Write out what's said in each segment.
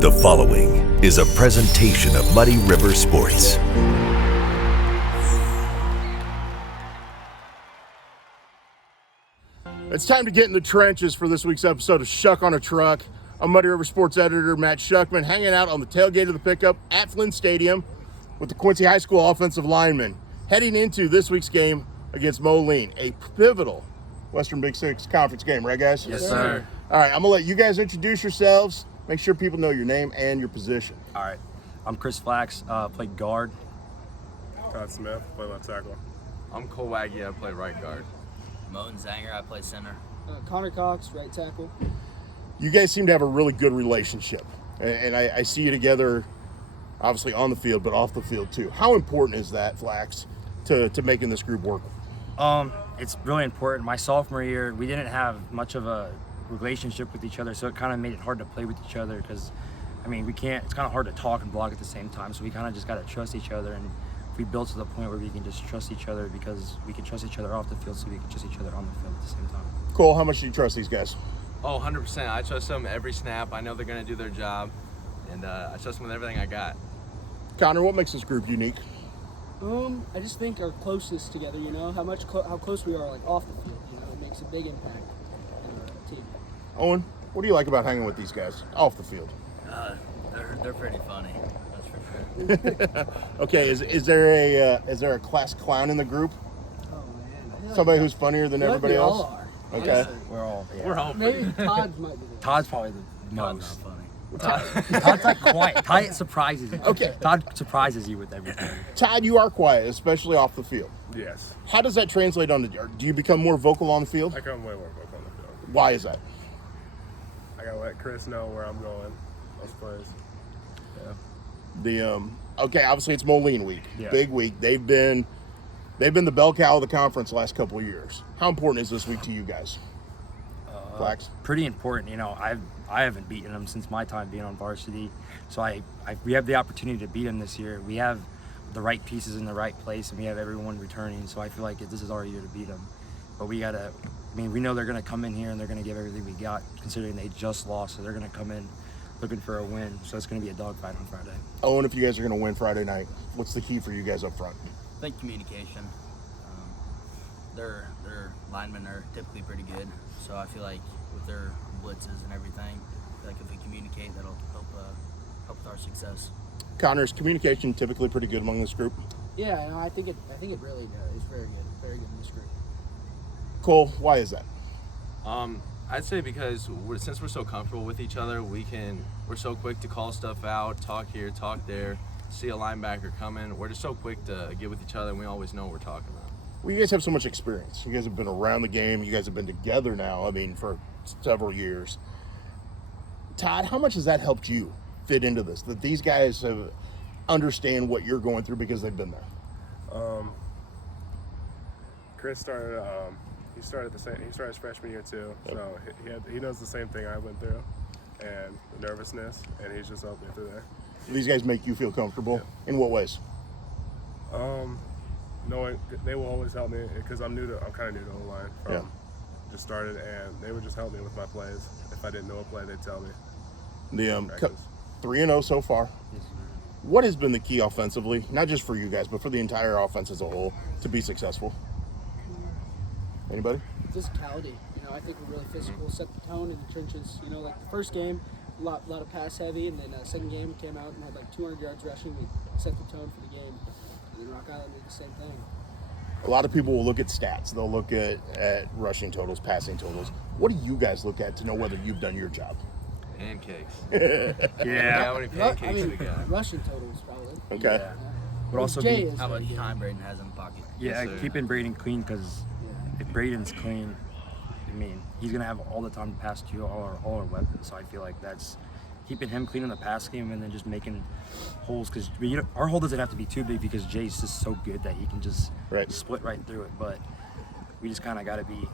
The following is a presentation of Muddy River Sports. It's time to get in the trenches for this week's episode of Schuck on a Truck. I'm Muddy River Sports editor Matt Schuckman, hanging out on the tailgate of the pickup at Flynn Stadium with the Quincy High School offensive linemen, heading into this week's game against Moline, a pivotal Western Big Six Conference game, right guys? Yes, sir. All right, I'm gonna let you guys introduce yourselves. Make sure people know your name and your position. All right. I'm Chris Flax, play guard. Todd Smith, play left tackle. I'm Cole Waggy, I play right guard. Moten Zanger, I play center. Connor Cox, right tackle. You guys seem to have a really good relationship, and I see you together, obviously on the field, but off the field too. How important is that, Flax, to making this group work? It's really important. My sophomore year, we didn't have much of a relationship with each other, so it kind of made it hard to play with each other because, I mean, it's kind of hard to talk and block at the same time, so we kind of just got to trust each other, and we built to the point where we can just trust each other because we can trust each other off the field, so we can trust each other on the field at the same time. Cole, how much do you trust these guys? Oh, 100%. I trust them every snap. I know they're going to do their job, and I trust them with everything I got. Connor, what makes this group unique? I just think our closeness together, you know, how close we are, like, off the field, you know, it makes a big impact in our team. Owen, what do you like about hanging with these guys off the field? They're pretty funny, that's for sure. Okay, is there a class clown in the group? Oh, man. Somebody who's funnier than everybody we else? all are. Okay. Honestly. We're all, yeah. We're all Maybe Todd might be the Todd's probably the Todd's most. not funny. Todd's like quiet. Todd surprises you. Okay. Todd surprises you with everything. Todd, you are quiet, especially off the field. Yes. How does that translate on the yard? Do you become more vocal on the field? I come way more vocal on the field. Why is that? I gotta let Chris know where I'm going. Those plays. Okay, obviously it's Moline week. Yeah. Big week. They've been the bell cow of the conference the last couple of years. How important is this week to you guys? Flax? Pretty important. You know, I haven't beaten them since my time being on varsity, so we have the opportunity to beat them this year. We have the right pieces in the right place, and we have everyone returning. So I feel like this is our year to beat them. But we gotta. I mean, we know they're gonna come in here and they're gonna give everything we got, considering they just lost. So they're gonna come in looking for a win. So it's gonna be a dogfight on Friday. Owen, if you guys are going to win Friday night, what's the key for you guys up front? I think communication. Their linemen are typically pretty good, so I feel like with their blitzes and everything, I feel like if we communicate, that'll help with our success. Connor, is communication typically pretty good among this group? Yeah, no, I think it really is very good in this group. Cole, why is that? I'd say because since we're so comfortable with each other, we're so quick to call stuff out, talk here, talk there, see a linebacker coming. We're just so quick to get with each other, and we always know what we're talking about. Well, you guys have so much experience. You guys have been around the game. You guys have been together now, I mean, for several years. Todd, how much has that helped you fit into this? That these guys understand what you're going through because they've been there? Chris started. He started his freshman year too, so he knows the same thing I went through, and the nervousness, and he's just helped me through there. These guys make you feel comfortable? In what ways? Knowing they will always help me because I'm kind of new to O-line. Yeah. Just started, and they would just help me with my plays. If I didn't know a play, they'd tell me. The Practice. 3-0 so far. What has been the key offensively, not just for you guys, but for the entire offense as a whole, to be successful? Anybody? Physicality. You know, I think we're really physical, set the tone in the trenches. You know, like the first game, a lot of pass heavy, and then second game we came out and had like 200 yards rushing. We set the tone for the game. And then Rock Island did the same thing. A lot of people will look at stats. They'll look at rushing totals, passing totals. What do you guys look at to know whether you've done your job? Pancakes. Yeah. How many pancakes we got? Rushing totals probably. Okay. Yeah. But also Jay be, is How very about good. time Braden has in the pocket? yeah, Yes, sir. keeping Braden clean because if Braden's clean, I mean, he's gonna have all the time to pass to all our weapons. So I feel like that's keeping him clean in the pass game and then just making holes because our hole doesn't have to be too big because Jay's just so good that he can just split right through it. But we just kind of got to be.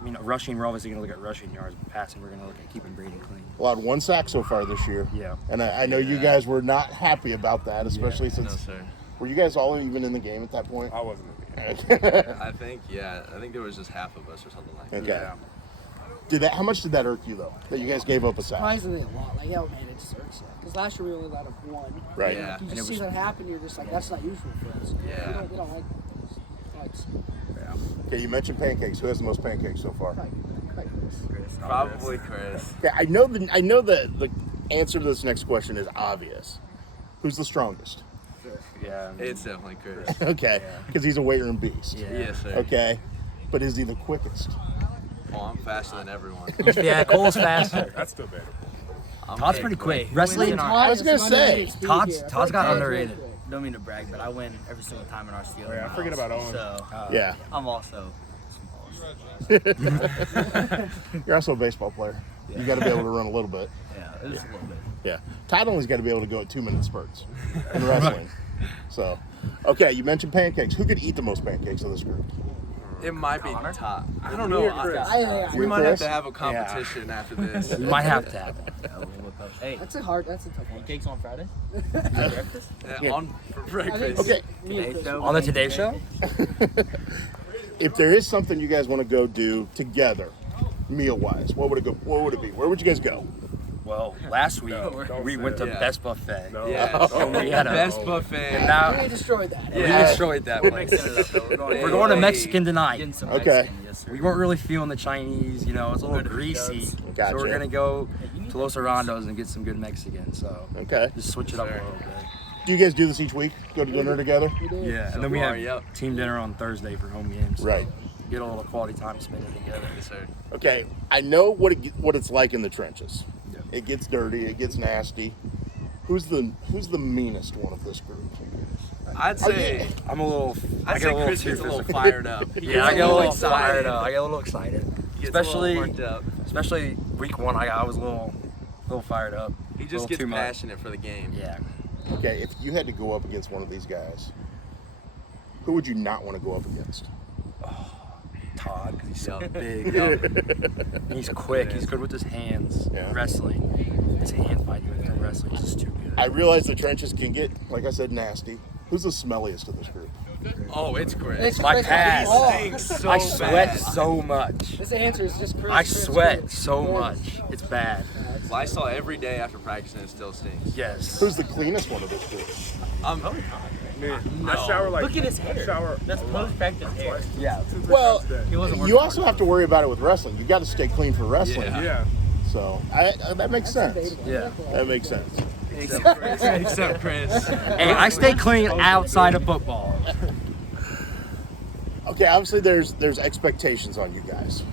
I mean, rushing, we're obviously going to look at rushing yards, but passing, we're going to look at keeping Braden clean. Allowed 1 sack so far this year. Yeah. And I know you guys were not happy about that, especially No, since. sir. Were you guys all even in the game at that point? I wasn't in the game. I think there was just half of us or something like that. Okay. Yeah. How much did that irk you though? That you guys gave up a sack? Surprisingly a lot. Like, oh man, it just irks you. Because last year we only allowed up one. Right. Yeah. You just see that happen, you're just like, that's not usual for us. Yeah. We don't like those fights. Okay, you mentioned pancakes. Who has the most pancakes so far? Probably Chris. Yeah, I know the answer to this next question is obvious. Who's the strongest? Yeah. It's definitely Chris. Okay, because he's a weight room beast. Yeah. Yes, sir. Okay, but is he the quickest? Oh, I'm faster than everyone. Yeah, Cole's faster. That's debatable. Todd's pretty quick. Wrestling, I was gonna say, Todd's got underrated. Don't mean to brag, but I win every single time in our steel. Oh, yeah, forget about Owen. So yeah. I'm also. You're also a baseball player. You got to be able to run a little bit. Yeah, it's a little bit. Yeah. Todd only's got to be able to go at 2-minute spurts in wrestling. So, okay, you mentioned pancakes. Who could eat the most pancakes of this group? It might be top. I don't know. We You, might have Chris? to have a competition after this. We might have to have. Hey, That's a tough one. cakes on Friday. On for breakfast. Okay, Me and Chris. On the Today Show? if there is something you guys want to go do together, meal-wise, what would it be? Where would you guys go? Well, last week we went to Yeah. Best Buffet. No. Yeah. And we had a Best buffet. And now We destroyed that. we Yeah. destroyed that place. Mixing it up though. We're going to Mexican Getting tonight. some Okay. Mexican, yes, sir. We weren't really feeling the Chinese, you know, it's a little greasy. Gotcha. So we're gonna go to Los Arandos and get some good Mexican. So Okay. just switch it up a Sure. little bit. Do you guys do this each week? Go to dinner together? We did. Yeah, So and then we far, have yep. team dinner on Thursday for home games. So Right. Get a little quality time spent together. Yes, sir. Okay, I know what it's like in the trenches. Yeah. It gets dirty. It gets nasty. Who's the meanest one of this group? I'd say I'm a little. I I'd get a say little Chris too gets a little physical. fired up. He Yeah, I gets get a little excited. fired up. I get a little excited. He gets a little Especially, worked up. especially week one. I was a little fired up. He A just little gets too much. passionate for the game. Yeah. Okay, if you had to go up against one of these guys, who would you not want to go up against? Todd, because he's so Yup. big. And he's quick. He's good with his hands. Yeah. Wrestling. His hand fighting with him wrestling is just too good. I realize the trenches can get, like I said, nasty. Who's the smelliest of this group? Oh, it's Chris. It's My Chris. pads. Oh, Stinks so I sweat bad. so much. this answer is just Chris. I Chris, sweat Chris. so Chris. much. It's bad. Lysol every day after practice and it still stinks. Yes. Who's the cleanest one of this group? I shower like. Look at his hair. I shower. That's post-practice hair. Yeah. Well, He wasn't you also have to worry about it with wrestling. You got to stay clean for wrestling. Yeah. Yeah. So that makes sense. Debatable. Yeah. That makes sense. Except Chris. Except Chris. Hey, I stay clean outside of football. Okay, obviously there's expectations on you guys.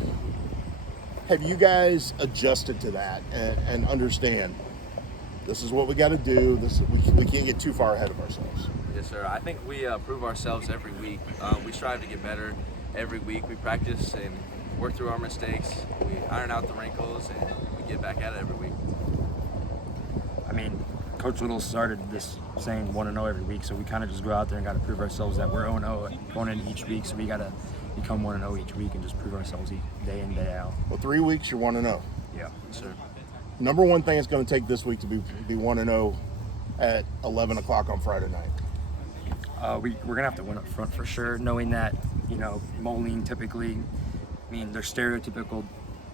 Have you guys adjusted to that and understand this is what we got to do? We can't get too far ahead of ourselves. Yes, sir. I think we prove ourselves every week. We strive to get better every week. We practice and work through our mistakes. We iron out the wrinkles and we get back at it every week. I mean, Coach Little started this saying 1-0 every week, so we kind of just go out there and got to prove ourselves that we're 0-0 going in each week. So we got to become 1-0 each week and just prove ourselves day in, day out. Well, 3 weeks you're 1-0. Yeah. Yes, sir. Number one thing it's going to take this week to be 1-0 at 11 o'clock on Friday night. We're going to have to win up front for sure, knowing that, you know, Moline typically, I mean, they're stereotypical,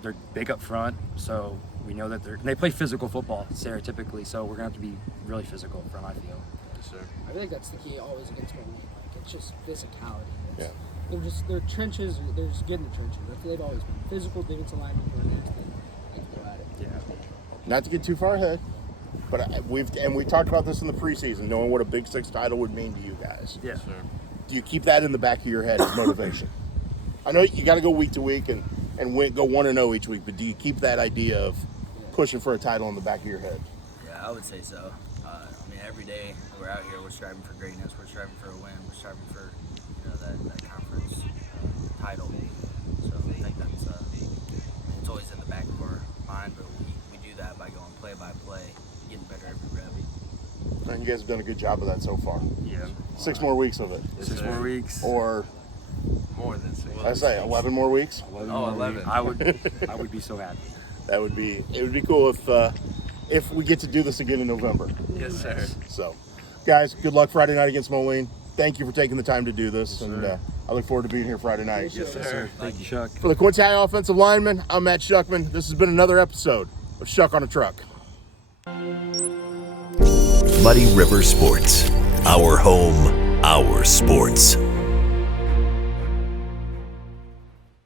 they're big up front, so we know that they play physical football stereotypically, so we're going to have to be really physical up front, I feel. Yes, sir. I think that's the key always against Moline. Like, it's just physicality. Yeah. They're trenches. They're just good in the trenches. They've always been physical. Defensive linemen who are nasty. They can go at it. Yeah. Not to get too far ahead, but we talked about this in the preseason, knowing what a Big Six title would mean to you guys. Yeah. Yes, sir. Do you keep that in the back of your head as motivation? I know you got to go week to week and go 1-0 each week, but do you keep that idea of pushing for a title in the back of your head? Yeah, I would say so. I mean, every day we're out here, we're striving for greatness. We're striving for a win. We're striving for that conference title. So I think that's it's always in the back of our mind, but we do that by going play by play, getting better every rep. And you guys have done a good job of that so far. Yeah. 6 more weeks of it, Yes, 6 sir. more weeks. or More than 6. I say 11 more weeks. 11 Oh, more 11. weeks. I would be so happy. It would be cool if we get to do this again in November. Yes, sir. So, guys, good luck Friday night against Moline. thank you for taking the time to do this, and I look forward to being here Friday night. Yes, sir. Thank you, Schuck. For the Quincy High offensive lineman, I'm Matt Schuckman. This has been another episode of Schuck on a Truck. Muddy River Sports. Our home, our sports.